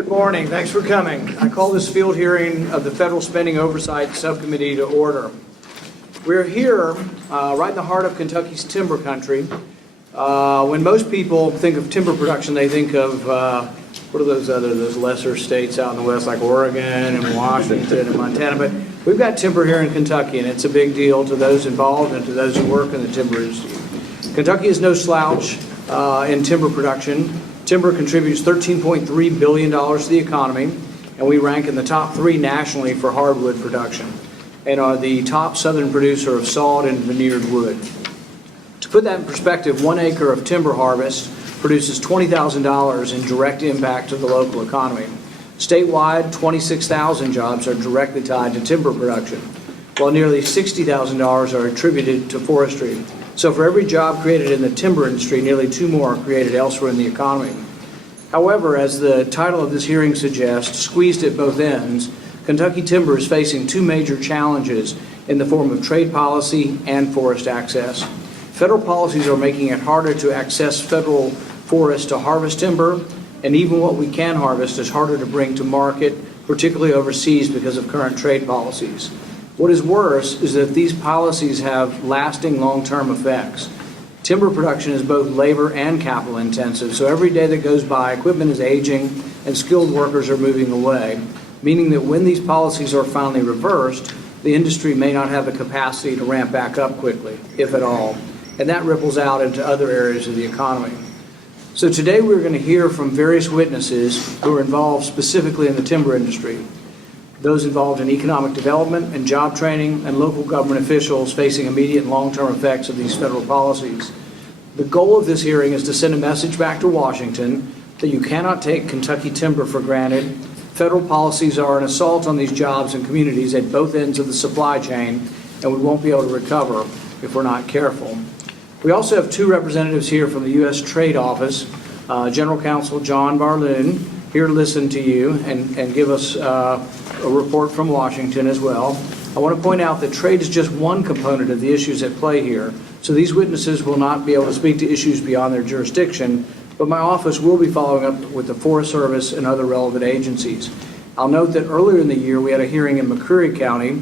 Good morning. Thanks for coming. I call this field hearing of the Federal Spending Oversight Subcommittee to order. We're here right in the heart of Kentucky's timber country. When most people think of timber production, they think of, what are those lesser states out in the west, like Oregon and Washington and Montana. But we've got timber here in Kentucky, and it's a big deal to those involved and to those who work in the timber industry. Kentucky is no slouch in timber production. Timber contributes $13.3 billion to the economy, and we rank in the top 3 nationally for hardwood production, and are the top southern producer of sawed and veneered wood. To put that in perspective, 1 acre of timber harvest produces $20,000 in direct impact to the local economy. Statewide, 26,000 jobs are directly tied to timber production, while nearly $60,000 are attributed to forestry. So for every job created in the timber industry, nearly 2 more are created elsewhere in the economy. However, as the title of this hearing suggests, squeezed at both ends, Kentucky timber is facing 2 major challenges in the form of trade policy and forest access. Federal policies are making it harder to access federal forests to harvest timber, and even what we can harvest is harder to bring to market, particularly overseas because of current trade policies. What is worse is that these policies have lasting long-term effects. Timber production is both labor and capital intensive, so every day that goes by, equipment is aging and skilled workers are moving away, meaning that when these policies are finally reversed, the industry may not have the capacity to ramp back up quickly, if at all, and that ripples out into other areas of the economy. So today we're going to hear from various witnesses who are involved specifically in the timber industry. Those involved in economic development and job training, and local government officials facing immediate and long-term effects of these federal policies. The goal of this hearing is to send a message back to Washington that you cannot take Kentucky timber for granted. Federal policies are an assault on these jobs and communities at both ends of the supply chain, and we won't be able to recover if we're not careful. We also have 2 representatives here from the U.S. Trade Office, General Counsel John Barloon, here to listen to you and give us a report from Washington as well. I want to point out that trade is just one component of the issues at play here, so these witnesses will not be able to speak to issues beyond their jurisdiction, but my office will be following up with the Forest Service and other relevant agencies. I'll note that earlier in the year we had a hearing in McCreary County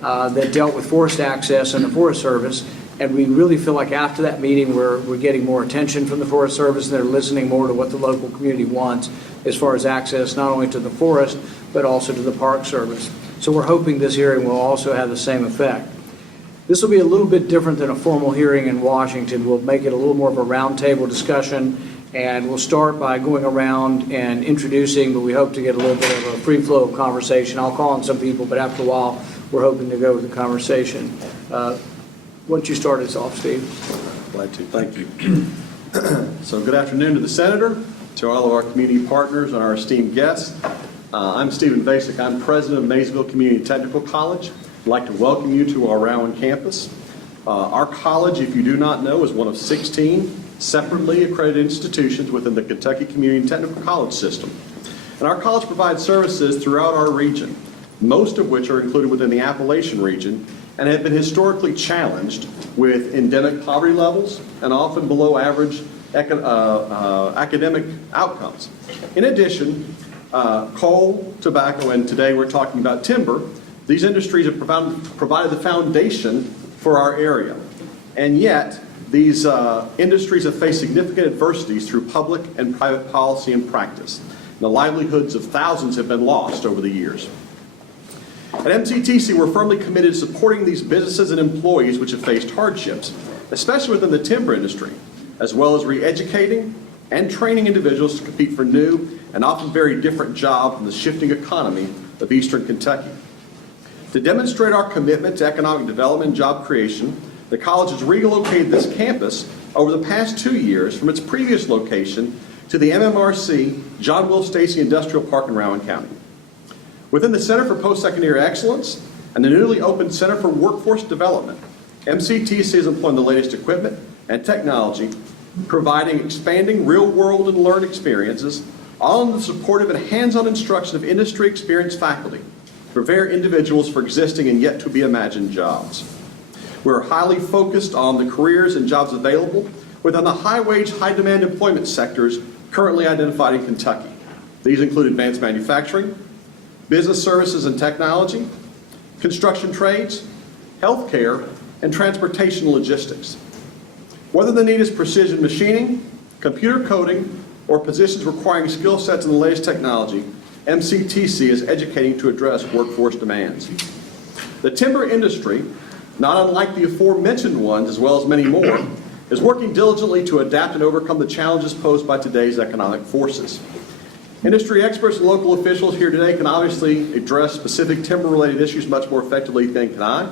that dealt with forest access and the Forest Service, and we really feel like after that meeting we're getting more attention from the Forest Service, and they're listening more to what the local community wants as far as access not only to the forest but also to the Park Service. So we're hoping this hearing will also have the same effect. This will be a little bit different than a formal hearing in Washington. We'll make it a little more of a roundtable discussion, and we'll start by going around and introducing, but we hope to get a little bit of a free flow of conversation. I'll call on some people, but after a while we're hoping to go with the conversation. Why don't you start us off, Steve? Glad to. Thank you. So good afternoon to the Senator, to all of our community partners and our esteemed guests. I'm Stephen Basic. I'm president of Maysville Community Technical College. I'd like to welcome you to our Rowan campus. Our college, if you do not know, is one of 16 separately accredited institutions within the Kentucky Community Technical College system. And our college provides services throughout our region, most of which are included within the Appalachian region, and have been historically challenged with endemic poverty levels and often below average academic outcomes. In addition, coal, tobacco, and today we're talking about timber, these industries have provided the foundation for our area. And yet, these industries have faced significant adversities through public and private policy and practice. And the livelihoods of thousands have been lost over the years. At MCTC, we're firmly committed to supporting these businesses and employees which have faced hardships, especially within the timber industry, as well as re-educating and training individuals to compete for new and often very different jobs in the shifting economy of Eastern Kentucky. To demonstrate our commitment to economic development and job creation, the college has relocated this campus over the past 2 years from its previous location to the MMRC John Will Stacy Industrial Park in Rowan County. Within the Center for Post-Secondary Excellence and the newly opened Center for Workforce Development, MCTC is employing the latest equipment and technology, providing expanding real-world and learned experiences, all in the supportive and hands-on instruction of industry-experienced faculty to prepare individuals for existing and yet-to-be-imagined jobs. We're highly focused on the careers and jobs available within the high-wage, high-demand employment sectors currently identified in Kentucky. These include advanced manufacturing, business services and technology, construction trades, healthcare, and transportation logistics. Whether the need is precision machining, computer coding, or positions requiring skill sets in the latest technology, MCTC is educating to address workforce demands. The timber industry, not unlike the aforementioned ones as well as many more, is working diligently to adapt and overcome the challenges posed by today's economic forces. Industry experts and local officials here today can obviously address specific timber-related issues much more effectively than can I.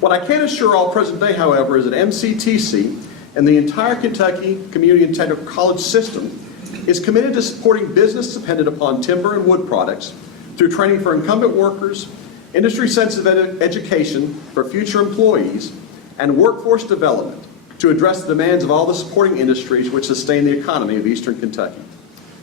What I can assure all present today, however, is that MCTC and the entire Kentucky Community and Technical College system is committed to supporting business dependent upon timber and wood products through training for incumbent workers, industry-sensitive education for future employees, and workforce development to address the demands of all the supporting industries which sustain the economy of Eastern Kentucky.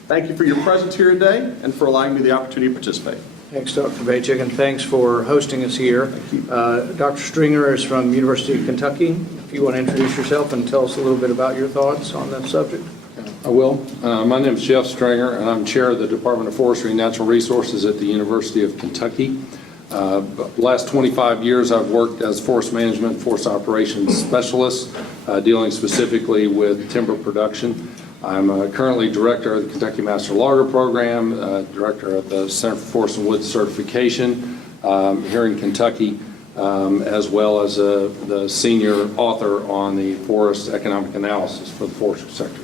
Thank you for your presence here today and for allowing me the opportunity to participate. Thanks, Dr. Vajcik, and thanks for hosting us here. Dr. Stringer is from University of Kentucky. If you want to introduce yourself and tell us a little bit about your thoughts on that subject. I will. My name is Jeff Stringer, and I'm chair of the Department of Forestry and Natural Resources at the University of Kentucky. The last 25 years, I've worked as forest management, forest operations specialist, dealing specifically with timber production. I'm currently director of the Kentucky Master Logger Program, director of the Center for Forest and Wood Certification here in Kentucky, as well as the senior author on the forest economic analysis for the forestry sector.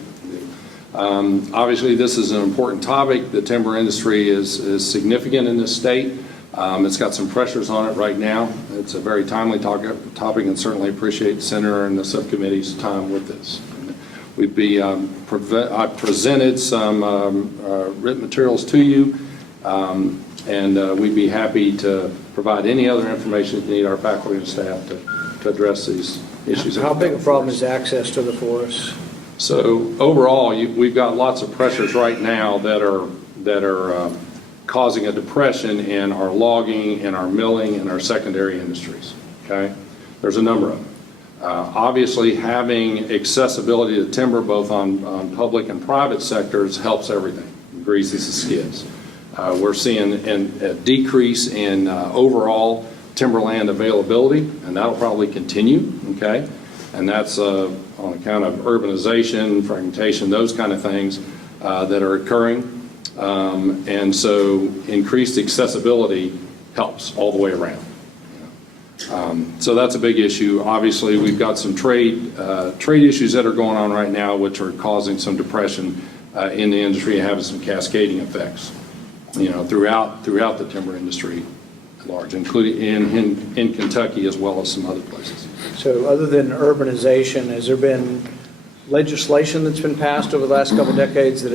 Obviously, this is an important topic. The timber industry is significant in this state. It's got some pressures on it right now. It's a very timely topic, and certainly appreciate the Senator and the subcommittee's time with this. I presented some written materials to you, and we'd be happy to provide any other information that you need our faculty and staff to address these issues. How big a problem is access to the forest? So overall, we've got lots of pressures right now that are causing a depression in our logging, in our milling, and our secondary industries. Okay, there's a number of them. Obviously, having accessibility to timber both on public and private sectors helps everything, greases the skids. We're seeing a decrease in overall timberland availability, and that'll probably continue, okay? And that's on account of urbanization, fragmentation, those kind of things that are occurring. And so increased accessibility helps all the way around. So that's a big issue. Obviously, we've got some trade issues that are going on right now, which are causing some depression in the industry and having some cascading effects, throughout the timber industry at large, including in Kentucky as well as some other places. So other than urbanization, has there been legislation that's been passed over the last couple of decades that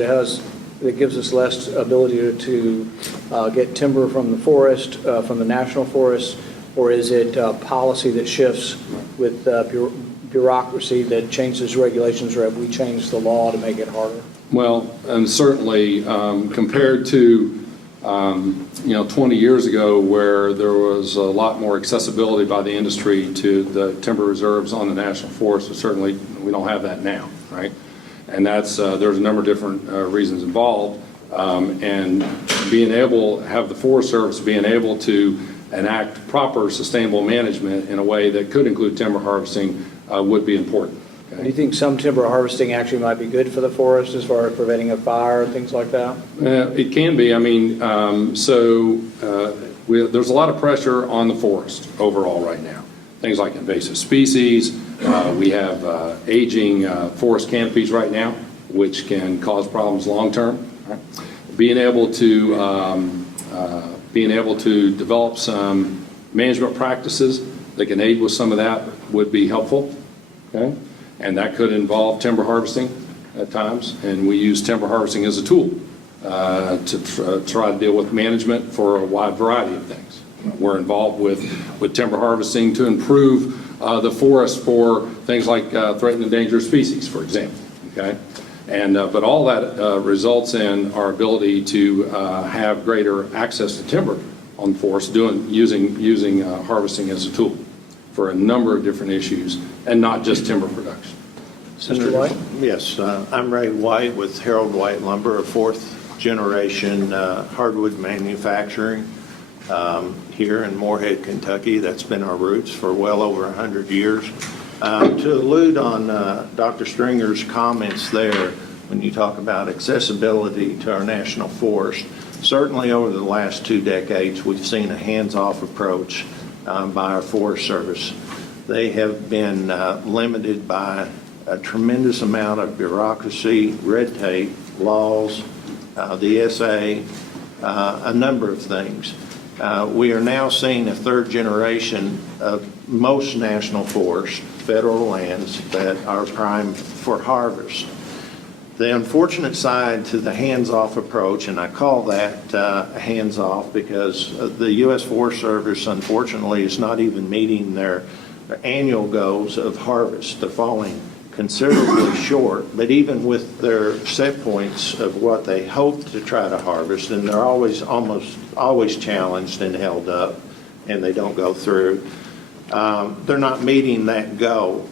gives us less ability to get timber from the forest, from the national forest? Or is it policy that shifts with bureaucracy that changes regulations, or have we changed the law to make it harder? Well, and certainly compared to 20 years ago, where there was a lot more accessibility by the industry to the timber reserves on the national forest, so certainly we don't have that now, right? And that's there's a number of different reasons involved, and have the Forest Service being able to enact proper sustainable management in a way that could include timber harvesting would be important. Okay? Do you think some timber harvesting actually might be good for the forest as far as preventing a fire and things like that? It can be. I mean, there's a lot of pressure on the forest overall right now. Things like invasive species. We have aging forest canopies right now, which can cause problems long term. Right? Being able to develop some management practices that can aid with some of that would be helpful. Okay? And that could involve timber harvesting at times, and we use timber harvesting as a tool to try to deal with management for a wide variety of things. We're involved with timber harvesting to improve the forest for things like threatened and dangerous species, for example. Okay? And but all that results in our ability to have greater access to timber on the forest, using harvesting as a tool for a number of different issues, and not just timber production. Mr. White? Yes, I'm Ray White with Harold White Lumber, a fourth generation hardwood manufacturing here in Morehead, Kentucky. That's been our roots for well over 100 years. To allude on Dr. Stringer's comments there, when you talk about accessibility to our national forest, certainly over the last 2 decades, we've seen a hands-off approach by our Forest Service. They have been limited by a tremendous amount of bureaucracy, red tape, laws, the SA, a number of things. We are now seeing a third generation of most national forests, federal lands, that are primed for harvest. The unfortunate side to the hands-off approach, and I call that hands-off because the U.S. Forest Service, unfortunately, is not even meeting their annual goals of harvest. They're falling considerably short, but even with their set points of what they hope to try to harvest, and they're almost always challenged and held up, and they don't go through, they're not meeting that goal.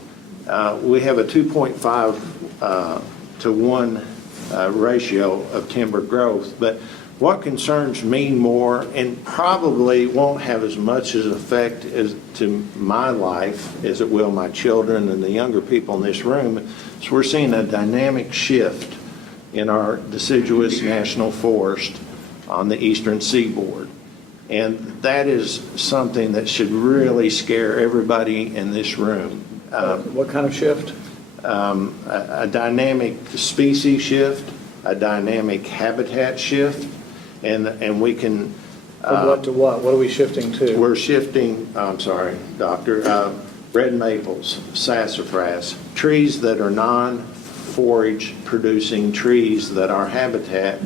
We have a 2.5 to 1 ratio of timber growth, but what concerns me more, and probably won't have as much as effect as to my life as it will my children and the younger people in this room, is we're seeing a dynamic shift in our deciduous national forest on the eastern seaboard. And that is something that should really scare everybody in this room. What kind of shift? A dynamic species shift, a dynamic habitat shift, and we can... From what to what? What are we shifting to? We're shifting, I'm sorry, Doctor, red maples, sassafras, trees that are non-forage producing trees that our habitat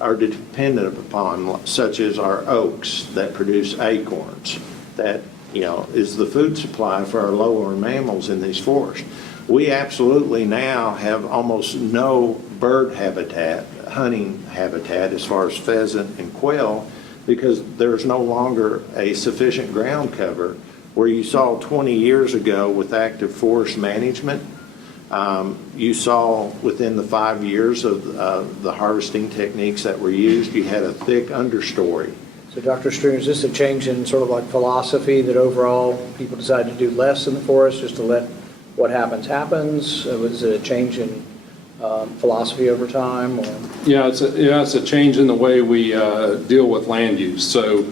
are dependent upon, such as our oaks that produce acorns, that, is the food supply for our lower mammals in these forests. We absolutely now have almost no bird habitat, hunting habitat, as far as pheasant and quail, because there's no longer a sufficient ground cover. Where you saw 20 years ago with active forest management, you saw within the 5 years of the harvesting techniques that were used, you had a thick understory. So Dr. Stringer, is this a change in sort of like philosophy that overall people decide to do less in the forest just to let what happens happens? Was it a change in philosophy over time? Or? Yeah, it's a change in the way we deal with land use. So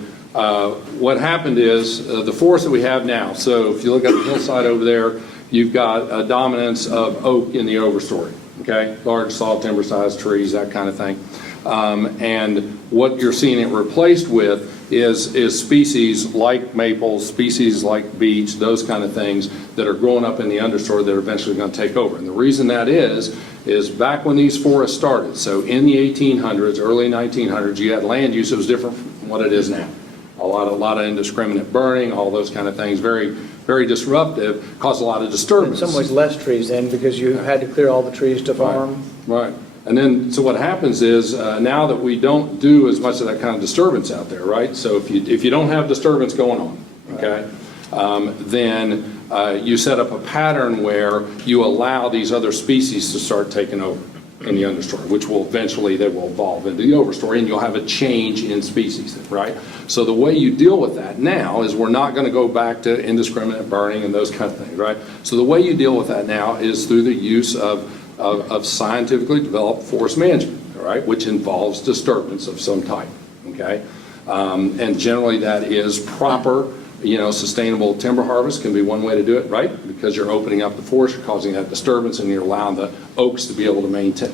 what happened is the forest that we have now, so if you look at the hillside over there, you've got a dominance of oak in the overstory, okay? Large saw timber sized trees, that kind of thing. And what you're seeing it replaced with is species like maples, species like beech, those kind of things that are growing up in the understory that are eventually going to take over. And the reason that is back when these forests started, so in the 1800s, early 1900s, you had land use that was different from what it is now. A lot of indiscriminate burning, all those kind of things, very, very disruptive, caused a lot of disturbance. In some ways less trees then, because you had to clear all the trees to farm. Right. And then, so what happens is now that we don't do as much of that kind of disturbance out there, right? So if you don't have disturbance going on, okay, then you set up a pattern where you allow these other species to start taking over in the understory, which will eventually, they will evolve into the overstory, and you'll have a change in species, right? So the way you deal with that now is we're not going to go back to indiscriminate burning and those kind of things, right? So the way you deal with that now is through the use of scientifically developed forest management, all right, which involves disturbance of some type, okay? And generally that is proper, sustainable timber harvest can be one way to do it, right? Because you're opening up the forest, you're causing that disturbance, and you're allowing the oaks to be able to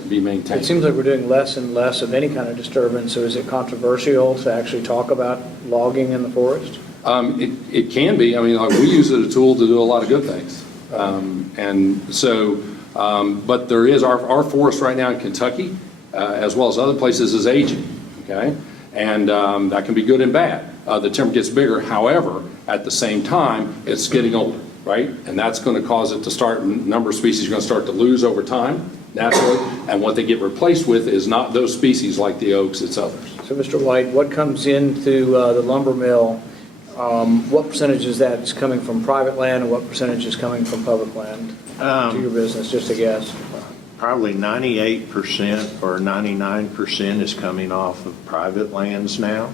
be maintained. It seems like we're doing less and less of any kind of disturbance, so is it controversial to actually talk about logging in the forest? It can be. I mean, like, we use it as a tool to do a lot of good things. And so, but there is, our forest right now in Kentucky, as well as other places, is aging, okay? And that can be good and bad. The timber gets bigger, however, at the same time, it's getting older, right? And that's going to cause it to start, number of species are going to start to lose over time, naturally, and what they get replaced with is not those species like the oaks, it's others. So Mr. White, what comes into the lumber mill, what percentage is that is coming from private land and what percentage is coming from public land to your business, just a guess? probably 98% or 99% is coming off of private lands now.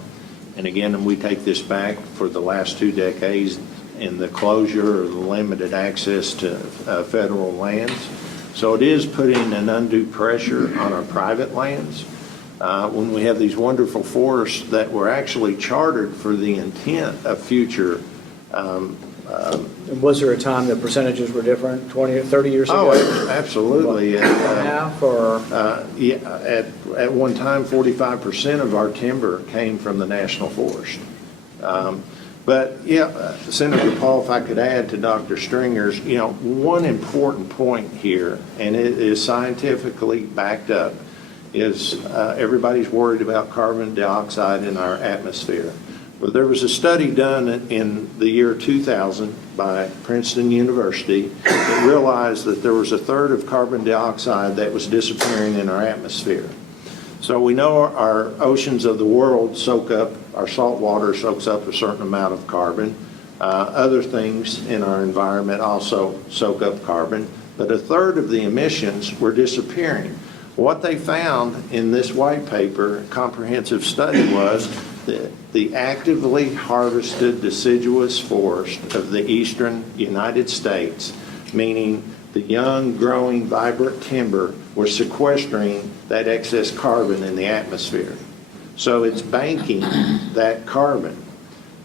And again, we take this back for the last 2 decades in the closure or the limited access to federal lands. So it is putting an undue pressure on our private lands. When we have these wonderful forests that were actually chartered for the intent of future. And was there a time that percentages were different, 20 or 30 years ago? Oh, absolutely. Half or? Yeah, at one time, 45% of our timber came from the national forest. But yeah, Senator Paul, if I could add to Dr. Stringer's, one important point here, and it is scientifically backed up, is everybody's worried about carbon dioxide in our atmosphere. Well, there was a study done in the year 2000 by Princeton University that realized that there was a third of carbon dioxide that was disappearing in our atmosphere. So we know our oceans of the world soak up, our salt water soaks up a certain amount of carbon. Other things in our environment also soak up carbon, but a third of the emissions were disappearing. What they found in this white paper, comprehensive study, was that the actively harvested deciduous forest of the eastern United States, meaning the young, growing, vibrant timber, was sequestering that excess carbon in the atmosphere. So it's banking that carbon.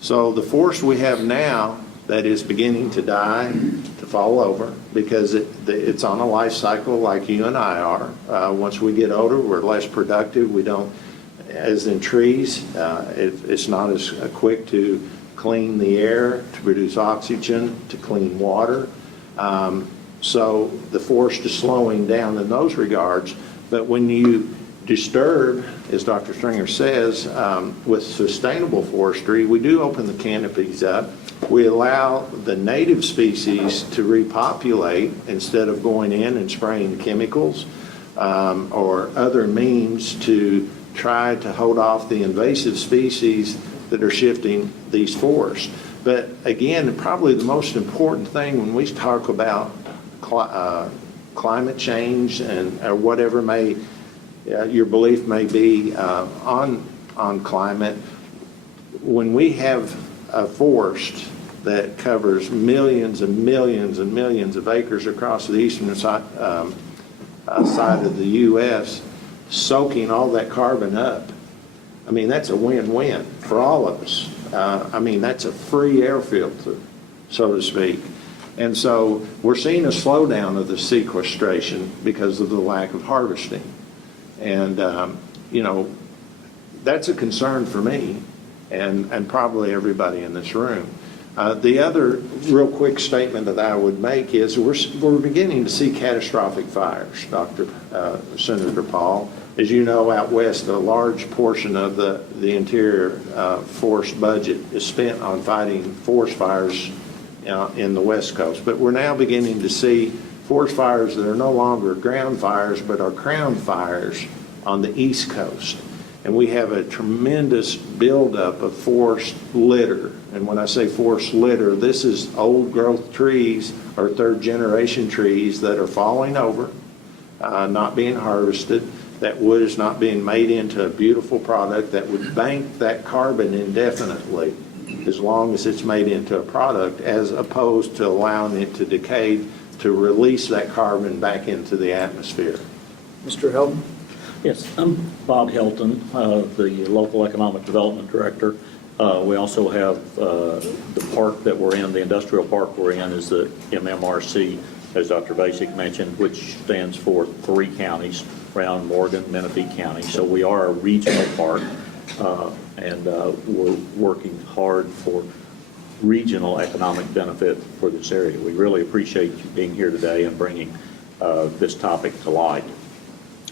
So the forest we have now that is beginning to die, to fall over, because it's on a life cycle like you and I are. Once we get older, we're less productive. We don't, as in trees, it's not as quick to clean the air, to produce oxygen, to clean water. So the forest is slowing down in those regards. But when you disturb, as Dr. Stringer says, with sustainable forestry, we do open the canopies up. We allow the native species to repopulate instead of going in and spraying chemicals or other means to try to hold off the invasive species that are shifting these forests. But again, probably the most important thing when we talk about climate change and or whatever your belief may be on climate, when we have a forest that covers millions and millions and millions of acres across the eastern side of the U.S., soaking all that carbon up, I mean, that's a win-win for all of us. I mean, that's a free air filter, so to speak. And so we're seeing a slowdown of the sequestration because of the lack of harvesting. And, that's a concern for me and probably everybody in this room. The other real quick statement that I would make is we're beginning to see catastrophic fires, Senator Paul. As you know, out west, a large portion of the interior forest budget is spent on fighting forest fires in the West Coast. But we're now beginning to see forest fires that are no longer ground fires, but are crown fires on the East Coast. And we have a tremendous buildup of forest litter. And when I say forest litter, this is old growth trees or third generation trees that are falling over, not being harvested. That wood is not being made into a beautiful product that would bank that carbon indefinitely as long as it's made into a product, as opposed to allowing it to decay to release that carbon back into the atmosphere. Mr. Helton? Yes, I'm Bob Helton, the Local Economic Development Director. We also have the park that we're in, the industrial park we're in is the MMRC, as Dr. Basic mentioned, which stands for 3 counties around Morgan, Menifee County. So we are a regional park, and we're working hard for regional economic benefit for this area. We really appreciate you being here today and bringing this topic to light.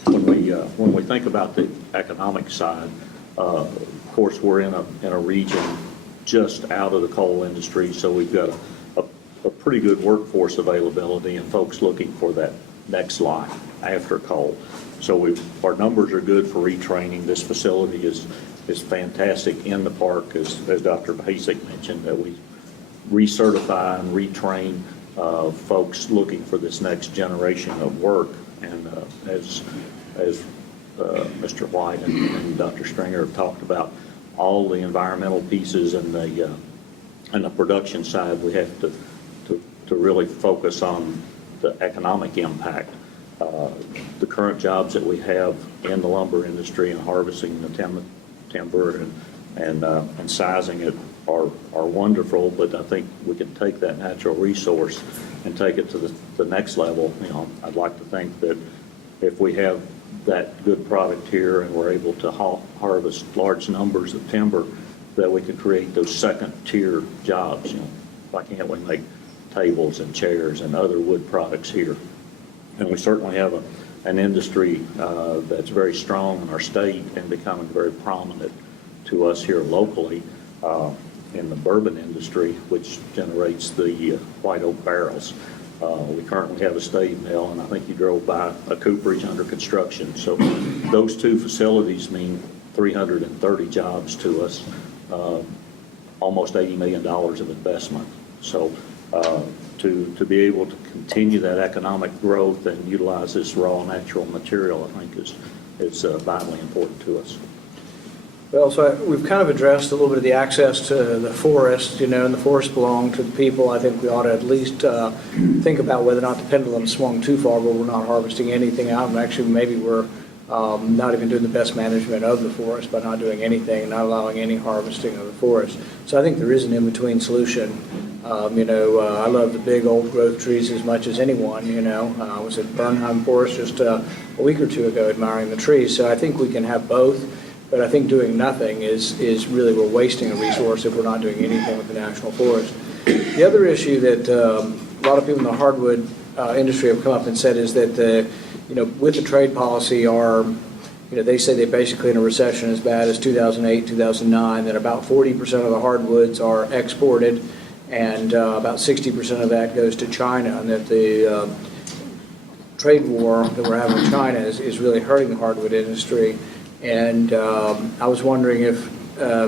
When we think about the economic side, of course, we're in a region just out of the coal industry, so we've got a pretty good workforce availability and folks looking for that next life after coal. So our numbers are good for retraining. This facility is fantastic in the park, as Dr. Basic mentioned, that we recertify and retrain folks looking for this next generation of work And as Mr. White and Dr. Stringer have talked about, all the environmental pieces and the production side, we have to really focus on the economic impact. The current jobs that we have in the lumber industry and harvesting the timber and sizing it are wonderful, but I think we can take that natural resource and take it to the next level. You know, I'd like to think that if we have that good product here and we're able to harvest large numbers of timber, that we could create those second-tier jobs. You know, why can't we make tables and chairs and other wood products here? And we certainly have an industry that's very strong in our state and becoming very prominent to us here locally in the bourbon industry, which generates the white oak barrels. We currently have a stave mill, and I think you drove by a cooperage under construction. So those two facilities mean 330 jobs to us, almost $80 million of investment. So to be able to continue that economic growth and utilize this raw natural material, I think is vitally important to us. Well, so we've kind of addressed a little bit of the access to the forest, you know, and the forests belong to the people. I think we ought to at least think about whether or not the pendulum swung too far where we're not harvesting anything out. And actually, maybe we're not even doing the best management of the forest by not doing anything and not allowing any harvesting of the forest. So I think there is an in-between solution. You know, I love the big old growth trees as much as anyone, you know. I was at Bernheim Forest just a week or two ago admiring the trees. So I think we can have both. But I think doing nothing is really, we're wasting a resource if we're not doing anything with the national forest. The other issue that a lot of people in the hardwood industry have come up and said is that, you know, with the trade policy are, you know, they say they're basically in a recession as bad as 2008, 2009, that about 40% of the hardwoods are exported and about 60% of that goes to China, and that the trade war that we're having with China is really hurting the hardwood industry. And I was wondering if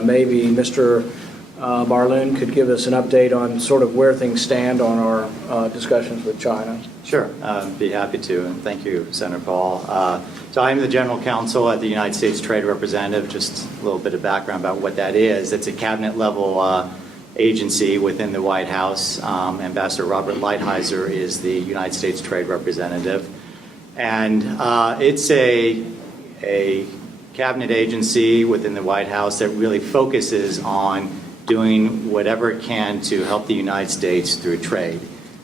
maybe Mr. Barloon could give us an update on sort of where things stand on our discussions with China. Sure, I'd be happy to, and thank you, Senator Paul. So I'm the General Counsel at the United States Trade Representative. Just a little bit of background about what that is. It's a cabinet-level agency within the White House. Ambassador Robert Lighthizer is the United States Trade Representative. And it's a cabinet agency within the White House that really focuses on doing whatever it can to help the United States through trade.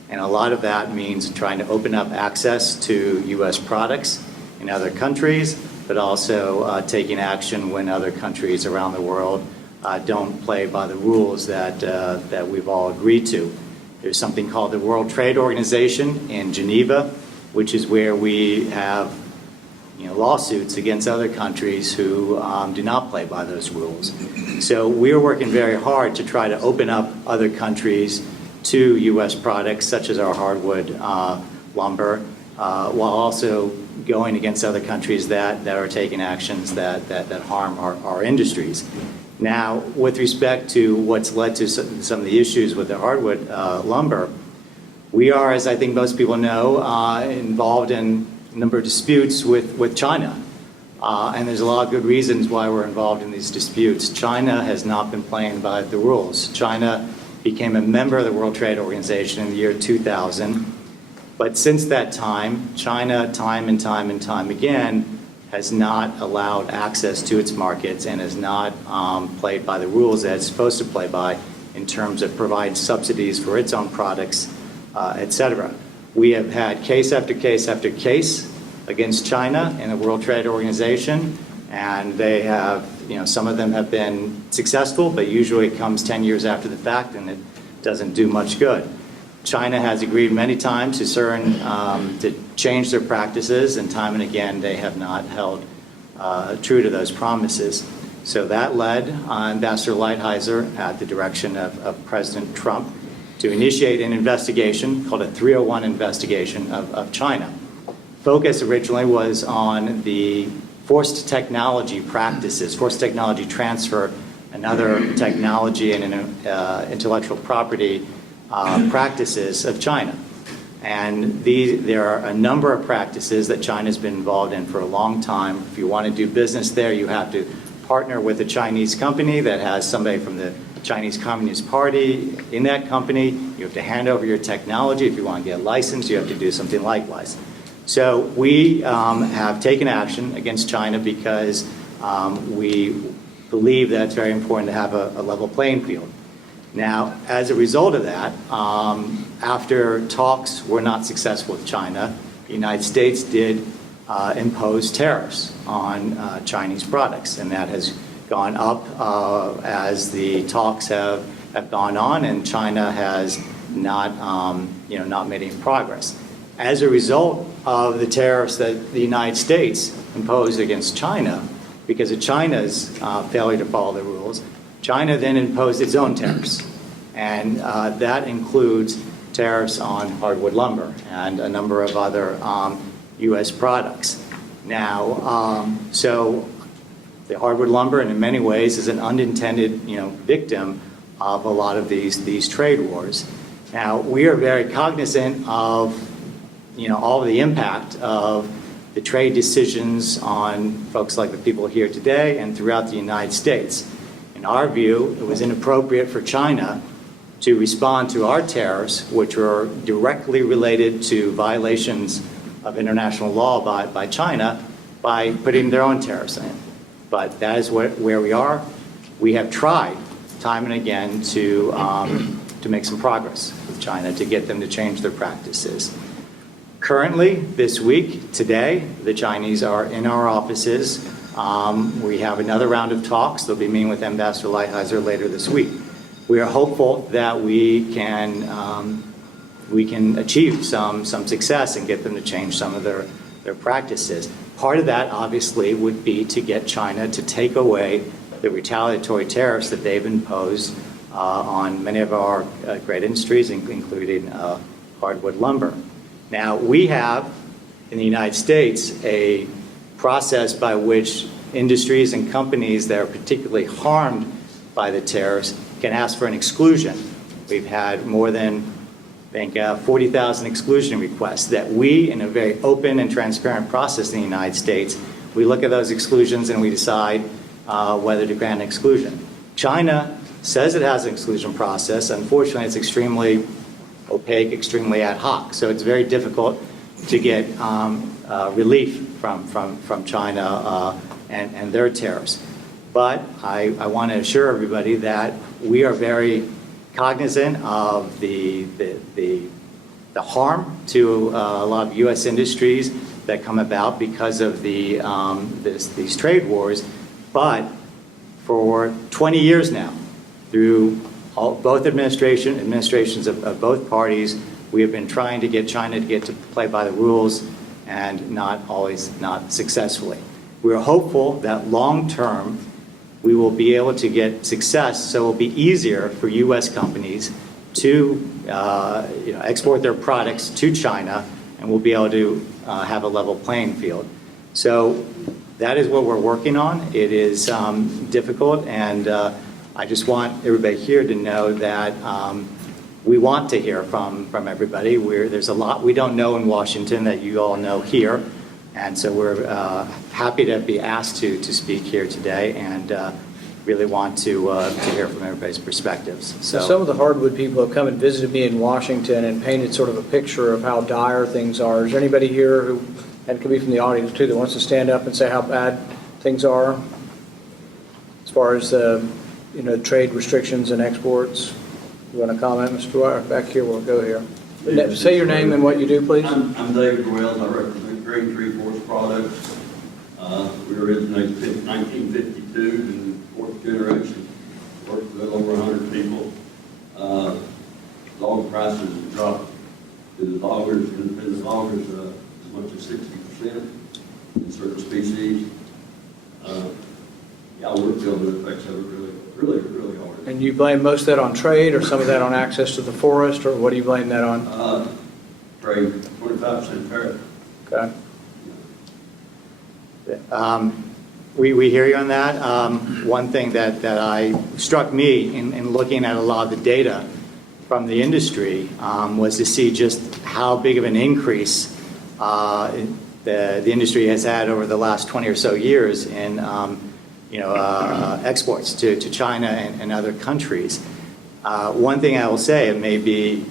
And a lot of that means trying to open up access to U.S. products in other countries, but also taking action when other countries around the world don't play by the rules that we've all agreed to. There's something called the World Trade Organization in Geneva, which is where we have lawsuits against other countries who do not play by those rules. So we're working very hard to try to open up other countries to U.S. products such as our hardwood lumber, while also going against other countries that are taking actions that harm our industries. Now, with respect to what's led to some of the issues with the hardwood lumber, we are, as I think most people know, involved in a number of disputes with China. And there's a lot of good reasons why we're involved in these disputes. China has not been playing by the rules. China became a member of the World Trade Organization in the year 2000. But since that time, China, time and time again, has not allowed access to its markets and has not played by the rules that it's supposed to play by in terms of providing subsidies for its own products, et cetera. We have had case after case after case against China in the World Trade Organization, and they have, some of them have been successful, but usually it comes 10 years after the fact and it doesn't do much good. China has agreed many times to change their practices, and time and again they have not held true to those promises. So that led Ambassador Lighthizer, at the direction of President Trump, to initiate an investigation called a 301 investigation of China. Focus originally was on the forced technology practices, forced technology transfer, and other technology and intellectual property practices of China. And there are a number of practices that China's been involved in for a long time. If you want to do business there, you have to partner with a Chinese company that has somebody from the Chinese Communist Party in that company. You have to hand over your technology. If you want to get licensed, you have to do something likewise. So we have taken action against China because we believe that it's very important to have a level playing field. Now, as a result of that, after talks were not successful with China, the United States did impose tariffs on Chinese products, and that has gone up as the talks have gone on, and China has not, not made any progress. As a result of the tariffs that the United States imposed against China, because of China's failure to follow the rules, China then imposed its own tariffs, and that includes tariffs on hardwood lumber and a number of other U.S. products. Now, so the hardwood lumber, in many ways, is an unintended, victim of a lot of these trade wars. Now, we are very cognizant of, all of the impact of the trade decisions on folks like the people here today and throughout the United States. In our view, it was inappropriate for China to respond to our tariffs, which were directly related to violations of international law by China, by putting their own tariffs in. But that is where we are. We have tried time and again to make some progress with China to get them to change their practices. Currently, this week, today, the Chinese are in our offices. We have another round of talks. They'll be meeting with Ambassador Lighthizer later this week. We are hopeful that we can achieve some success and get them to change some of their practices. Part of that, obviously, would be to get China to take away the retaliatory tariffs that they've imposed on many of our great industries, including hardwood lumber. Now, we have, in the United States, a process by which industries and companies that are particularly harmed by the tariffs can ask for an exclusion. We've had more than, I think, 40,000 exclusion requests that we, in a very open and transparent process in the United States, we look at those exclusions and we decide whether to grant an exclusion. China says it has an exclusion process. Unfortunately, it's extremely opaque, extremely ad hoc. So it's very difficult to get relief from China and their tariffs. But I want to assure everybody that we are very cognizant of the harm to a lot of U.S. industries that come about because of these trade wars. But for 20 years now, through both administrations of both parties, we have been trying to get China to get to play by the rules, and not successfully. We're hopeful that long term we will be able to get success, so it will be easier for U.S. companies to export their products to China, and we'll be able to have a level playing field. So that is what we're working on. It is difficult, and I just want everybody here to know that we want to hear from everybody. There's a lot we don't know in Washington that you all know here, and so we're happy to be asked to speak here today, and really want to hear from everybody's perspectives. So some of the hardwood people have come and visited me in Washington and painted sort of a picture of how dire things are. Is there anybody here who, and it could be from the audience too, that wants to stand up and say how bad things are as far as trade restrictions and exports? You want to comment, Mr. Dwyer? Back here, we'll go here. Say your name and what you do, please. I'm David Wells. I represent Green Tree Forest Products. We originated in 1952, and fourth generation. Worked with over 100 people. Log prices have dropped to the loggers, as much as 60% in certain species. We're feeling the effects of it really hard. And you blame most of that on trade, or some of that on access to the forest, or what do you blame that on? Trade, 25% tariff. Okay. We hear you on that. One thing that struck me in looking at a lot of the data from the industry was to see just how big of an increase the industry has had over the last 20 or so years in exports to China and other countries. One thing I will say, it may be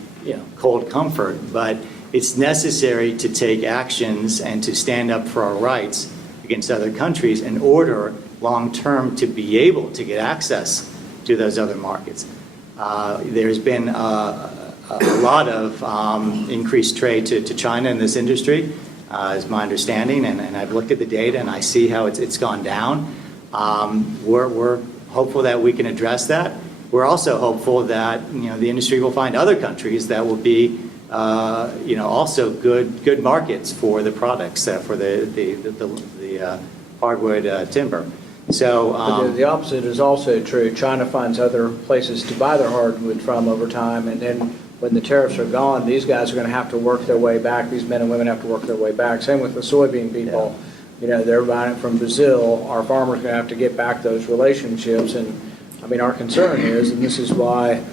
cold comfort, but it's necessary to take actions and to stand up for our rights against other countries in order long-term to be able to get access to those other markets. There's been a lot of increased trade to China in this industry, is my understanding, and I've looked at the data and I see how it's gone down. We're hopeful that we can address that. We're also hopeful that the industry will find other countries that will be also good markets for the products, for the hardwood timber. So But the opposite is also true. China finds other places to buy their hardwood from over time, and then when the tariffs are gone, these guys are going to have to work their way back. These men and women have to work their way back. Same with the soybean people. They're buying it from Brazil. Our farmers are going to have to get back those relationships. And I mean, our concern is, and this is why,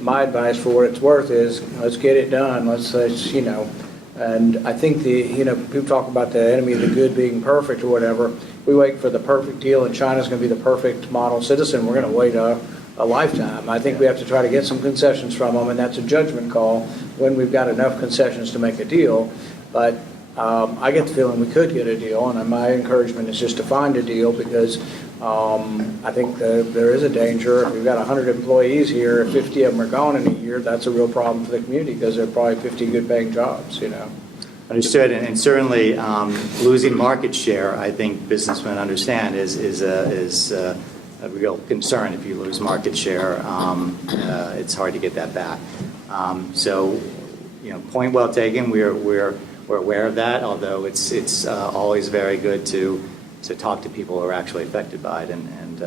my advice for what it's worth is, let's get it done. Let's and I think people talk about the enemy of the good being perfect or whatever. We wait for the perfect deal, and China's going to be the perfect model citizen. We're going to wait a lifetime. I think we have to try to get some concessions from them, and that's a judgment call when we've got enough concessions to make a deal. But I get the feeling we could get a deal, and my encouragement is just to find a deal, because I think there is a danger. If we've got 100 employees here, if 50 of them are gone in a year, that's a real problem for the community, because there are probably 50 good-paying jobs. Understood, and certainly losing market share, I think businessmen understand, is a real concern. If you lose market share, it's hard to get that back. So, point well taken. We're aware of that, although it's always very good to talk to people who are actually affected by it, and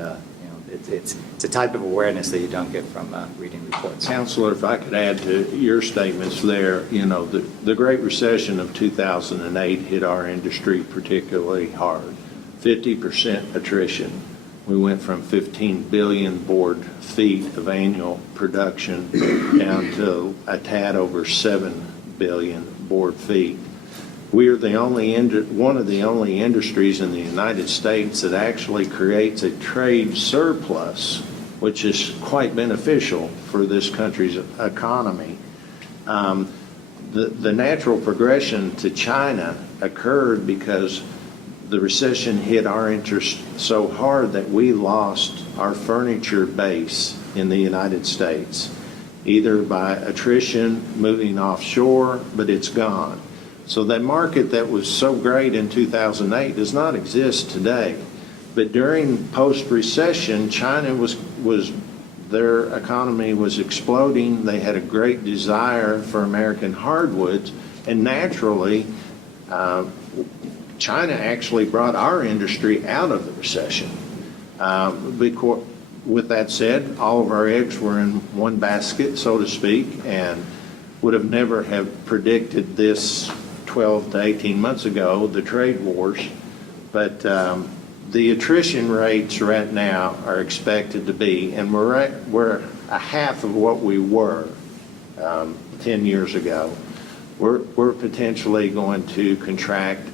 it's a type of awareness that you don't get from reading reports. Counselor, if I could add to your statements there, the Great Recession of 2008 hit our industry particularly hard. 50% attrition. We went from 15 billion board feet of annual production down to a tad over 7 billion board feet. We are one of the only industries in the United States that actually creates a trade surplus, which is quite beneficial for this country's economy. The natural progression to China occurred because the recession hit our interest so hard that we lost our furniture base in the United States, either by attrition, moving offshore, but it's gone. So that market that was so great in 2008 does not exist today. But during post-recession, China their economy was exploding. They had a great desire for American hardwoods, and naturally, China actually brought our industry out of the recession. With that said, all of our eggs were in one basket, so to speak, and would have never have predicted this 12 to 18 months ago, the trade wars. But the attrition rates right now are expected to be, and we're a half of what we were 10 years ago. We're potentially going to contract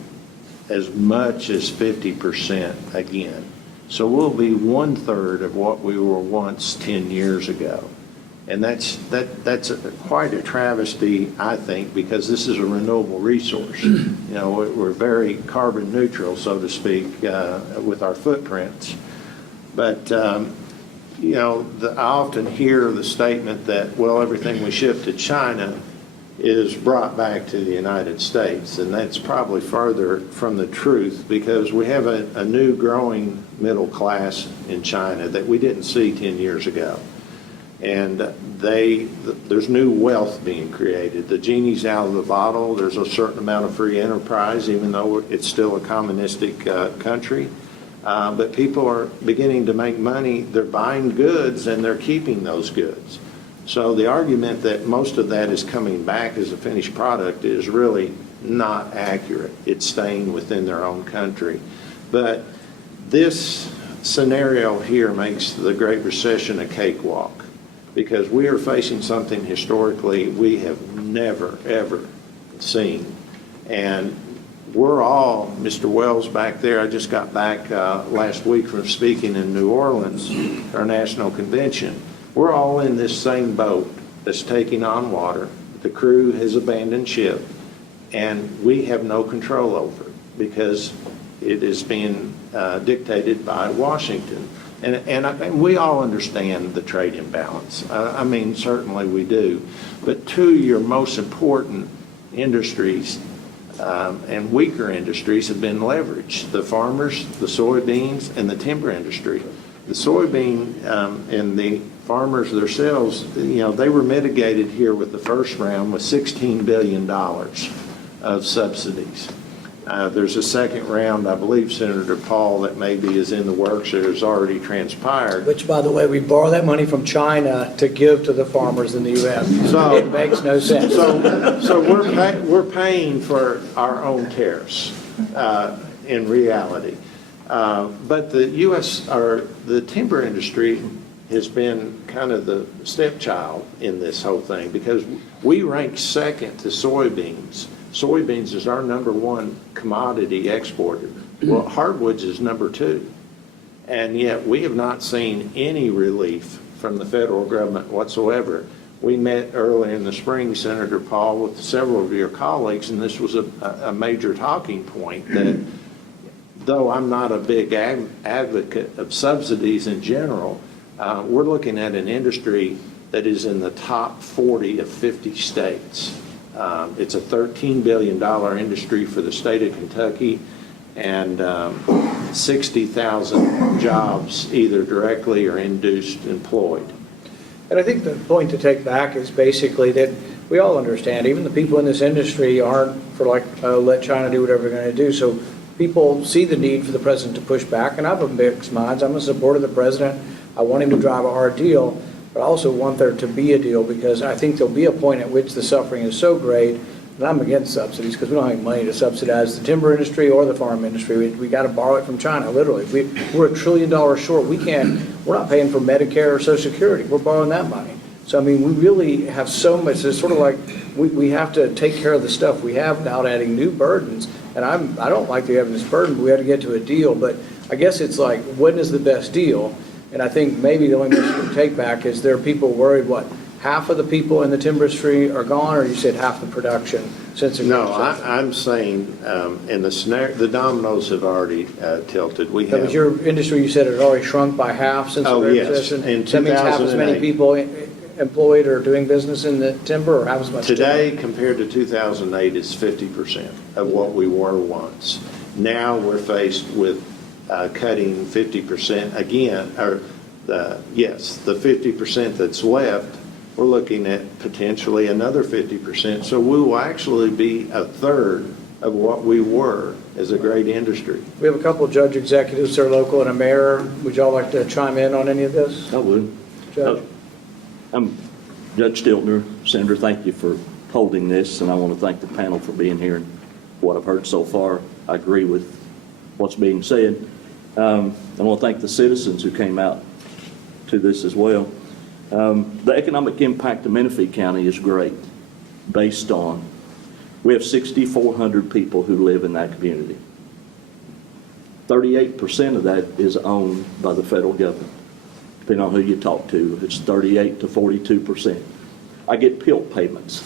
as much as 50% again. So we'll be 1/3 of what we were once 10 years ago. And that's quite a travesty, I think, because this is a renewable resource. We're very carbon neutral, so to speak, with our footprints. But, I often hear the statement that, well, everything we ship to China is brought back to the United States. And that's probably farther from the truth, because we have a new growing middle class in China that we didn't see 10 years ago. And there's new wealth being created. The genie's out of the bottle. There's a certain amount of free enterprise, even though it's still a communistic country. But people are beginning to make money. They're buying goods, and they're keeping those goods. So the argument that most of that is coming back as a finished product is really not accurate. It's staying within their own country. But this scenario here makes the Great Recession a cakewalk. because we are facing something historically we have never, ever seen. And we're all, Mr. Wells back there, I just got back last week from speaking in New Orleans, our national convention. We're all in this same boat that's taking on water. The crew has abandoned ship, and we have no control over it because it is being dictated by Washington. And we all understand the trade imbalance. I mean, certainly we do. But two of your most important industries and weaker industries have been leveraged: the farmers, the soybeans, and the timber industry. The soybean and the farmers themselves, they were mitigated here with the first round with $16 billion of subsidies. There's a second round, I believe, Senator Paul, that maybe is in the works or has already transpired. Which, by the way, we borrow that money from China to give to the farmers in the U.S. So- It makes no sense. So we're paying for our own tariffs in reality. But the U.S. or the timber industry has been kind of the stepchild in this whole thing because we rank second to soybeans. Soybeans is our number one commodity exporter. Well, hardwoods is number two. And yet we have not seen any relief from the federal government whatsoever. We met early in the spring, Senator Paul, with several of your colleagues, and this was a major talking point that though I'm not a big advocate of subsidies in general, we're looking at an industry that is in the top 40 of 50 states. It's a $13 billion industry for the state of Kentucky, and 60,000 jobs either directly or induced employed. And I think the point to take back is basically that we all understand, even the people in this industry aren't for let China do whatever they're going to do. So people see the need for the president to push back, and I have a mixed mind. I'm a supporter of the president. I want him to drive a hard deal, but I also want there to be a deal because I think there'll be a point at which the suffering is so great, and I'm against subsidies because we don't have any money to subsidize the timber industry or the farm industry. We got to borrow it from China, literally. We're $1 trillion short. We're not paying for Medicare or Social Security. We're borrowing that money. So, I mean, we really have so much. It's sort of like we have to take care of the stuff we have without adding new burdens. And I don't like to have this burden, but we have to get to a deal. But I guess it's like, when is the best deal? And I think maybe the only message you can take back is there are people worried, half of the people in the timber industry are gone, or you said half the production since the No, I'm saying in the scenario, the dominoes have already tilted. We That was have, your industry, you said it had already shrunk by half since the Great yes. Recession? In So that means half as many 2008. people employed or doing business in the timber, or half as much? today compared to 2008 is 50% of what we were once. Now we're faced with cutting 50% again, or the 50% that's left. We're looking at potentially another 50%. So we will actually be a third of what we were as a great industry. We have a couple of judge executives that are local and a mayor. Would y'all like to chime in on any of this? I would. Judge? I'm Judge Stiltner. Senator, thank you for holding this, and I want to thank the panel for being here and what I've heard so far. I agree with what's being said. I want to thank the citizens who came out to this as well. The economic impact of Menifee County is great based on, we have 6,400 people who live in that community. 38% of that is owned by the federal government. Depending on who you talk to, it's 38 to 42%. I get PILT payments.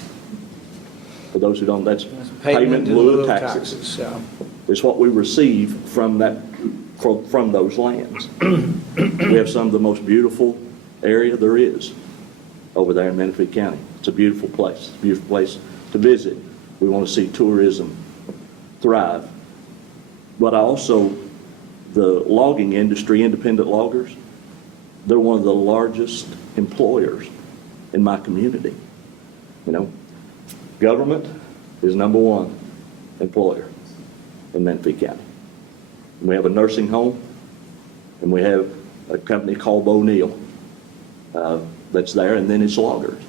For those who don't, that's payment in lieu of taxes. Yeah. It's what we receive from those lands. We have some of the most beautiful area there is over there in Menifee County. It's a beautiful place. It's a beautiful place to visit. We want to see tourism thrive. But also, the logging industry, independent loggers, they're one of the largest employers in my community. Government is number one employer in Menifee County. We have a nursing home, and we have a company called O'Neill that's there, and then it's loggers.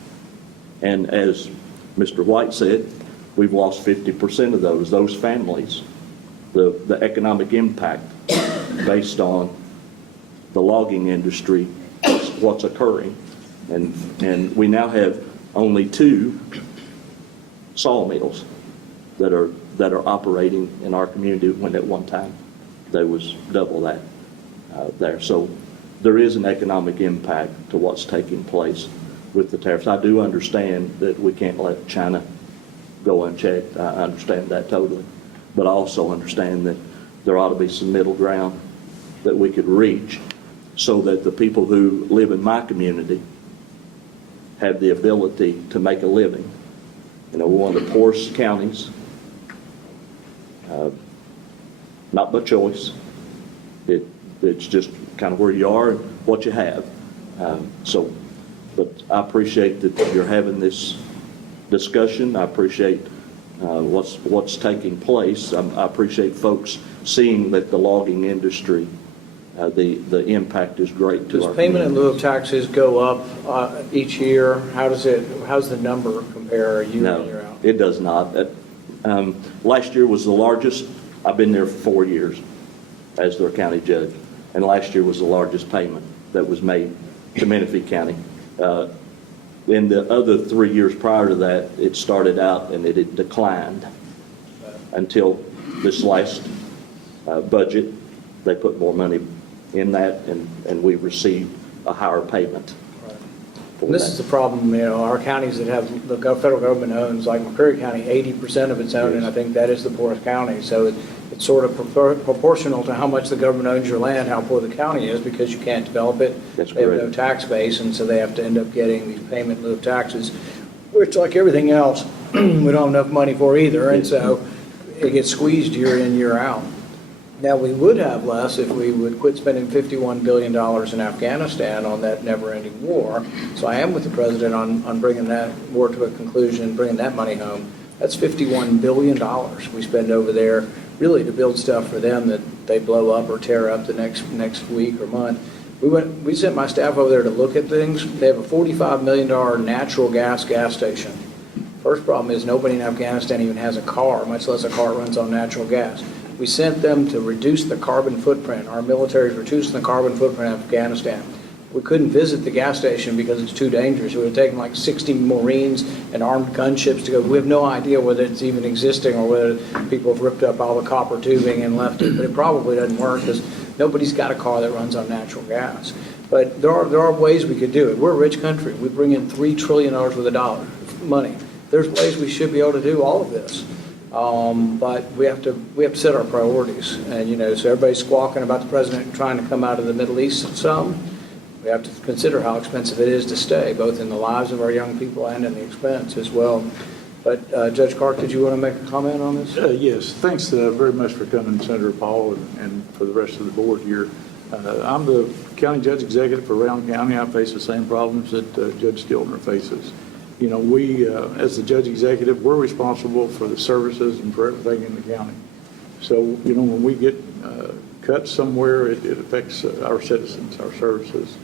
And as Mr. White said, we've lost 50% of those families. The economic impact based on the logging industry, what's occurring, And we now have only 2 sawmills that are operating in our community, when at one time there was double that there. So there is an economic impact to what's taking place with the tariffs. I do understand that we can't let China go unchecked. I understand that totally. But I also understand that there ought to be some middle ground that we could reach so that the people who live in my community have the ability to make a living. You know, we're one of the poorest counties, not by choice. It's just kind of where you are and what you have. But I appreciate that you're having this discussion. I appreciate what's taking place. I appreciate folks seeing that the logging industry, the impact is great to our Does payment in community. lieu of taxes go up each year? How's the number compare year in, year No, out? it does not. Last year was the largest. I've been there for 4 years as their county judge, and last year was the largest payment that was made to Menifee County. In the other 3 years prior to that, it started out and it had declined until this last budget. They put more money in that, and we received a higher payment. And this is the problem, you know, our counties that have the federal government owns, like McCreary County, 80% of its owned, and I think that is the poorest county. So it's sort of proportional to how much the government owns your land, how poor the county is, because you can't develop it. That's They have no correct. tax base, and so they have to end up getting these payment in lieu of taxes, which, like everything else, we don't have enough money for either, and so it gets squeezed year in, year out. Now, we would have less if we would quit spending $51 billion in Afghanistan on that never-ending war. So I am with the president on bringing that war to a conclusion, bringing that money home. That's $51 billion we spend over there, really to build stuff for them that they blow up or tear up the next week or month. We sent my staff over there to look at things. They have a $45 million natural gas station. First problem is nobody in Afghanistan even has a car, much less a car runs on natural gas. We sent them to reduce the carbon footprint. Our military is reducing the carbon footprint of Afghanistan. We couldn't visit the gas station because it's too dangerous. It would have taken like 60 Marines and armed gunships to go. We have no idea whether it's even existing or whether people have ripped up all the copper tubing and left it. But it probably doesn't work because nobody's got a car that runs on natural gas. But there are ways we could do it. We're a rich country. We bring in $3 trillion worth of money. There's ways we should be able to do all of this. But we have to set our priorities, and so everybody's squawking about the president trying to come out of the Middle East some. We have to consider how expensive it is to stay, both in the lives of our young people and in the expense as well. But Judge Clark, did you want to make a comment on this? Yes, thanks very much for coming, Senator Paul, and for the rest of the board here. I'm the county judge executive for Round County. I face the same problems that Judge Stiltner faces. We, as the judge executive, we're responsible for the services and for everything in the county. So, when we get cuts somewhere, it affects our citizens, our services,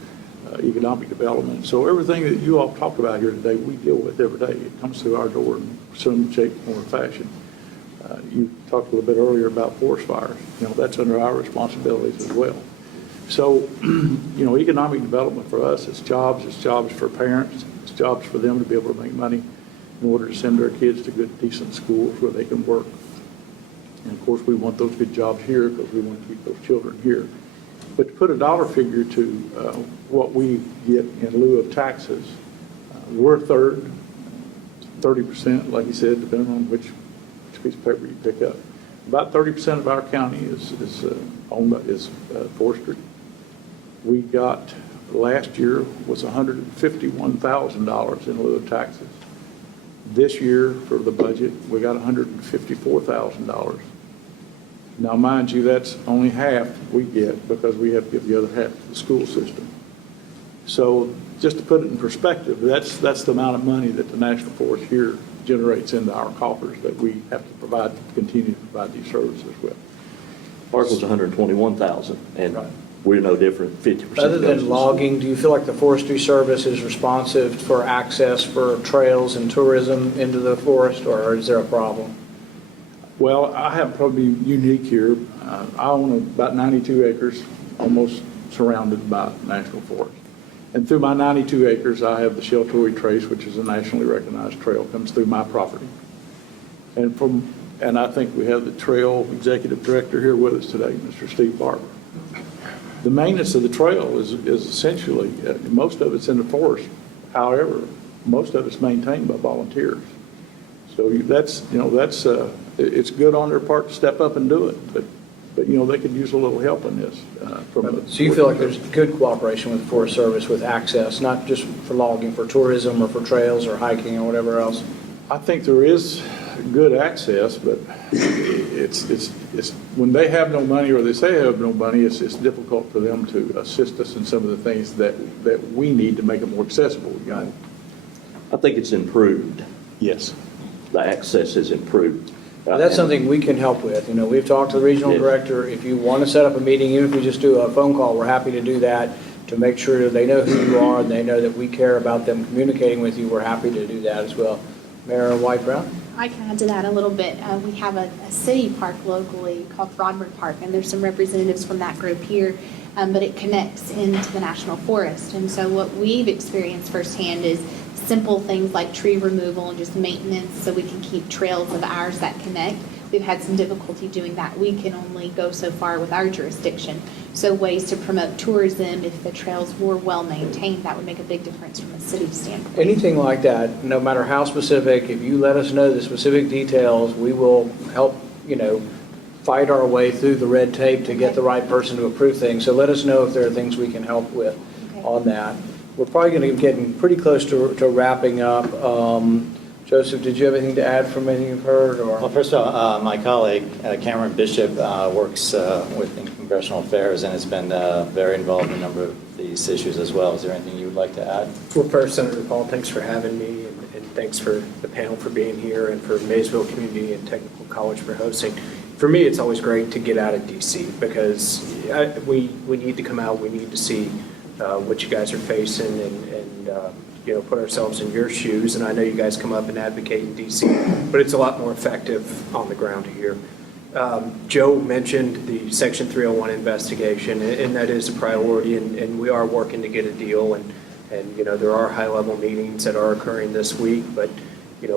economic development. So everything that you all talked about here today, we deal with every day. It comes through our door in some shape, form, or fashion. You talked a little bit earlier about forest fires. That's under our responsibilities as well. So, economic development for us, it's jobs for parents, it's jobs for them to be able to make money in order to send their kids to good, decent schools where they can work. And of course, we want those good jobs here because we want to keep those children here. But to put a dollar figure to what we get in lieu of taxes, we're third, 30%, like you said, depending on which piece of paper you pick up. About 30% of our county is forestry. We got, last year was $151,000 in lieu of taxes. This year, for the budget, we got $154,000. Now, mind you, that's only half we get because we have to give the other half to the school system. So just to put it in perspective, that's the amount of money that the National Forest here generates into our coffers that we have to continue to provide these services with. Ours was $121,000, and Right. we're no different, 50%. Other goes than to logging, do you feel like the Forestry Service is responsive for access for trails and tourism into the forest, or is there a problem? Well, I have probably unique here. I own about 92 acres, almost surrounded by national forest. And through my 92 acres, I have the Sheltori Trace, which is a nationally recognized trail, comes through my property. And I think we have the trail executive director here with us today, Mr. Steve Barber. The maintenance of the trail is essentially, most of it's in the forest. However, most of it's maintained by volunteers. So it's good on their part to step up and do it, but they could use a little help in this. So you feel like there's good cooperation with the Forest Service with access, not just for logging, for tourism or for trails or hiking or whatever else? I think there is good access, but it's when they have no money or they say they have no money, it's difficult for them to assist us in some of the things that we need to make it more accessible. I think it's improved. Yes. The access is improved. That's something we can help with. We've talked to the regional Yes. director. If you want to set up a meeting, even if we just do a phone call, we're happy to do that to make sure that they know who you are and they know that we care about them communicating with you. We're happy to do that as well. Mayor White Brown? I can add to that a little bit. We have a city park locally called Throdmord Park, and there's some representatives from that group here, but it connects into the National Forest. And so what we've experienced firsthand is simple things like tree removal and just maintenance so we can keep trails of ours that connect. We've had some difficulty doing that. We can only go so far with our jurisdiction. So ways to promote tourism, if the trails were well maintained, that would make a big difference from a city standpoint. Anything like that, no matter how specific, if you let us know the specific details, we will help, fight our way through the red tape to get the right person to approve things. So let us know if there are things we can help with on that. We're probably going to be getting pretty close to wrapping up. Joseph, did you have anything to add from anything you've heard? Or? Well, first of all, my colleague, Cameron Bishop, works in congressional affairs and has been very involved in a number of these issues as well. Is there anything you would like to add? Well, first, Senator Paul, thanks for having me, and thanks for the panel for being here, and for Maysville Community and Technical College for hosting. For me, it's always great to get out of D.C. because we need to come out, we need to see what you guys are facing and put ourselves in your shoes. And I know you guys come up and advocate in D.C., but it's a lot more effective on the ground here. Joe mentioned the Section 301 investigation, and that is a priority, and we are working to get a deal. And there are high-level meetings that are occurring this week, but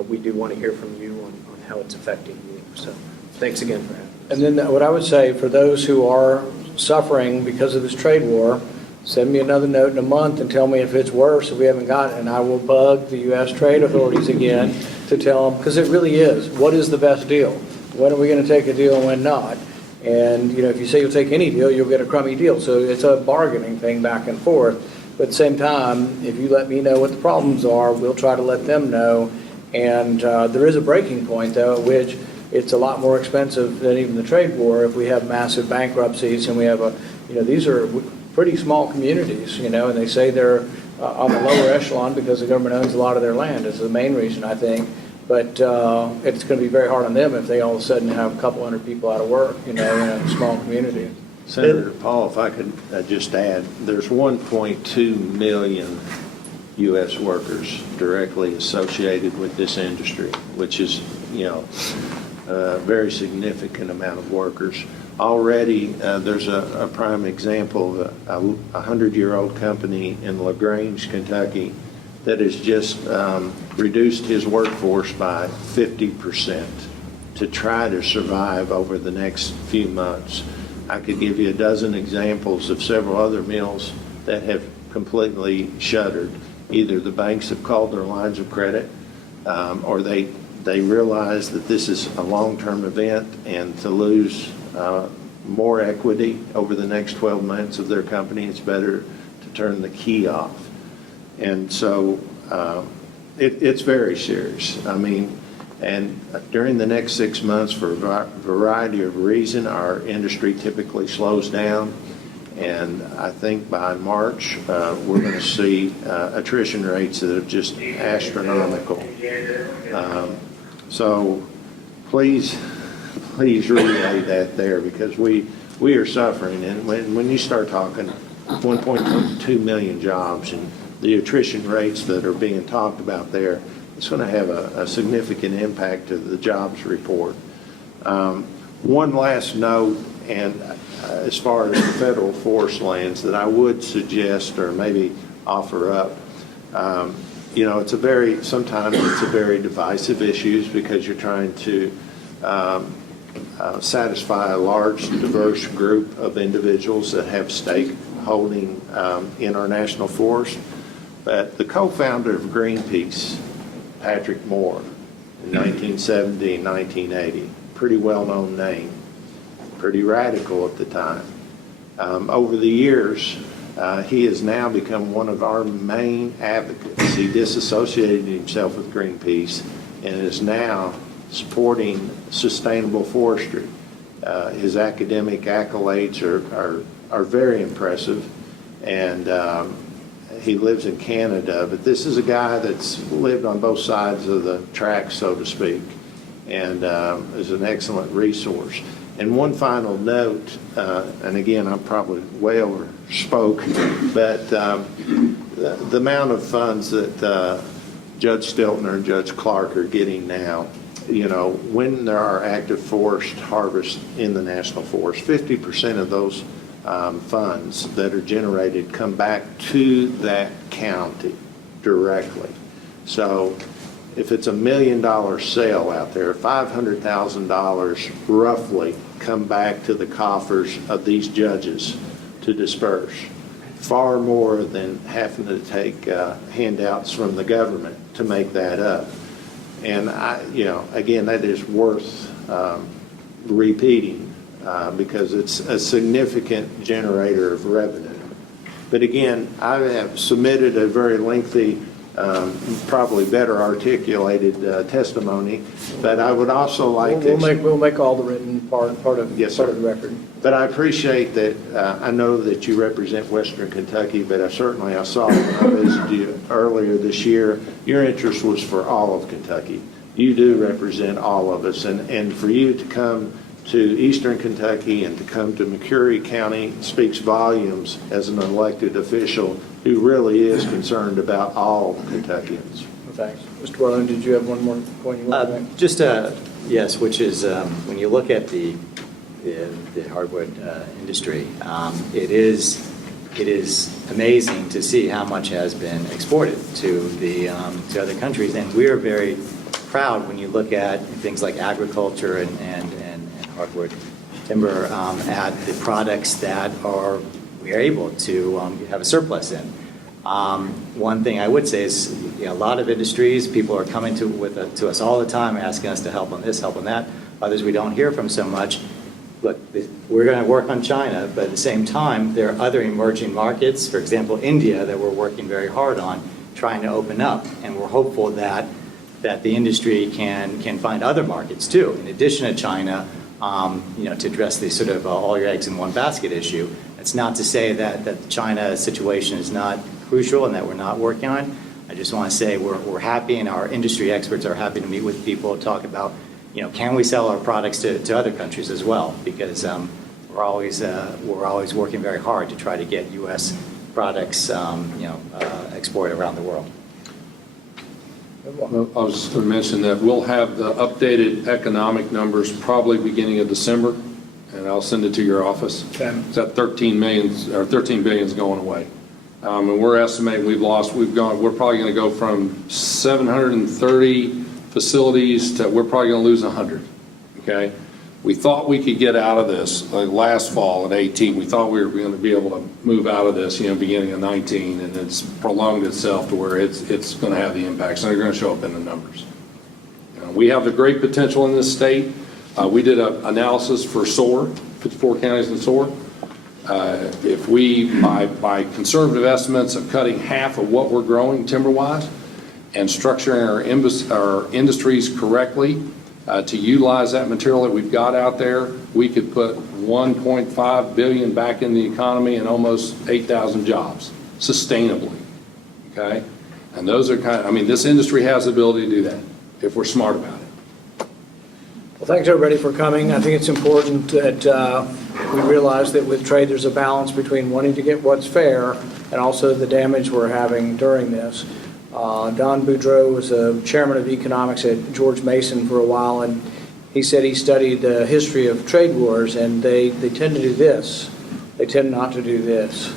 we do want to hear from you on how it's affecting you. So thanks again for having us. And then what I would say for those who are suffering because of this trade war, send me another note in a month and tell me if it's worse, if we haven't got it, and I will bug the U.S. trade authorities again to tell them, because it really is, what is the best deal? When are we going to take a deal and when not? And, if you say you'll take any deal, you'll get a crummy deal. So it's a bargaining thing back and forth. But at the same time, if you let me know what the problems are, we'll try to let them know. And there is a breaking point, though, at which it's a lot more expensive than even the trade war if we have massive bankruptcies and we have these are pretty small communities, and they say they're on the lower echelon because the government owns a lot of their land. It's the main reason, I think. But it's going to be very hard on them if they all of a sudden have a couple hundred people out of work, in a small community. Senator Paul, if I could just add, there's 1.2 million U.S. workers directly associated with this industry, which is, a very significant amount of workers. Already, there's a prime example of a 100-year-old company in LaGrange, Kentucky, that has just reduced his workforce by 50% to try to survive over the next few months. I could give you a dozen examples of several other mills that have completely shuttered. Either the banks have called their lines of credit, or they realize that this is a long-term event, and to lose more equity over the next 12 months of their company, it's better to turn the key off. And so it's very serious. And during the next 6 months, for a variety of reasons, our industry typically slows down. And I think by March, we're going to see attrition rates that are just astronomical. So please relay that there, because we are suffering. And when you start talking 1.2 million jobs and the attrition rates that are being talked about there, it's going to have a significant impact to the jobs report. One last note, and as far as the federal forest lands, that I would suggest or maybe offer up. Sometimes it's a very divisive issue because you're trying to satisfy a large, diverse group of individuals that have stake holding in our national forest. But the co-founder of Greenpeace, Patrick Moore, in 1970 and 1980, pretty well-known name, pretty radical at the time. Over the years, he has now become one of our main advocates. He disassociated himself with Greenpeace and is now supporting sustainable forestry. His academic accolades are very impressive, and he lives in Canada. But this is a guy that's lived on both sides of the tracks, so to speak, and is an excellent resource. And one final note, and again, I'm probably way overspoke, but the amount of funds that Judge Stiltner and Judge Clark are getting now, when there are active forest harvests in the national forest, 50% of those funds that are generated come back to that county directly. So if it's $1 million sale out there, $500,000 roughly come back to the coffers of these judges to disperse. Far more than having to take handouts from the government to make that up. And again, that is worth repeating because it's a significant generator of revenue. But again, I have submitted a very lengthy, probably better articulated testimony, but I would also like to... We'll make all the written part of Yes, part sir. of the record. But I appreciate that. I know that you represent Western Kentucky, but I saw when I visited you earlier this year, your interest was for all of Kentucky. You do represent all of us, and for you to come to Eastern Kentucky and to come to McCreary County speaks volumes as an elected official who really is concerned about all Kentuckians. Well, thanks. Mr. Borland, did you have one more point you wanted to make? Yes, which is when you look at the hardwood industry, it is amazing to see how much has been exported to other countries, and we are very proud when you look at things like agriculture and hardwood timber at the products that we are able to have a surplus in. One thing I would say is a lot of industries, people are coming to us all the time asking us to help on this, help on that. Others we don't hear from so much. Look, we're going to work on China, but at the same time, there are other emerging markets, for example, India, that we're working very hard on trying to open up. And we're hopeful that the industry can find other markets too, in addition to China, to address the sort of all your eggs in one basket issue. It's not to say that the China situation is not crucial and that we're not working on. I just want to say we're happy, and our industry experts are happy to meet with people, talk about, can we sell our products to other countries as well? Because we're always working very hard to try to get U.S. products, exported around the world. Well, I was just going to mention that we'll have the updated economic numbers probably beginning of December, and I'll send it to your office. Okay. That 13 billion is going away. And we're estimating we're probably going to go from 730 facilities to we're probably going to lose 100. Okay? We thought we could get out of this last fall at 18. We thought we were going to be able to move out of this, beginning of 19, and it's prolonged itself to where it's going to have the impacts, and they're going to show up in the numbers. We have the great potential in this state. We did an analysis for SOAR, 54 counties in SOAR. If we, by conservative estimates of cutting half of what we're growing timber-wise and structuring our industries correctly, to utilize that material that we've got out there, we could put $1.5 billion back in the economy and almost 8,000 jobs sustainably. Okay? And those are this industry has the ability to do that if we're smart about it. Well, thanks everybody for coming. I think it's important that we realize that with trade there's a balance between wanting to get what's fair and also the damage we're having during this. Don Boudreau was a chairman of economics at George Mason for a while, and he said he studied the history of trade wars, and they tend to do this. They tend not to do this.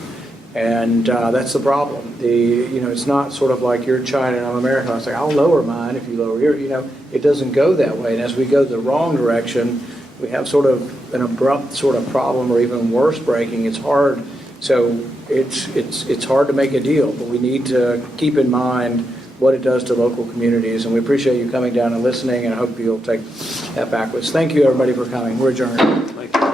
And that's the problem. It's not sort of like you're China and I'm American. I was like, I'll lower mine if you lower your, it doesn't go that way. And as we go the wrong direction, we have sort of an abrupt sort of problem or even worse breaking. It's hard. So it's hard to make a deal, but we need to keep in mind what it does to local communities. And we appreciate you coming down and listening, and I hope you'll take that back with us. Thank you, everybody, for coming. We're adjourned. Thank you.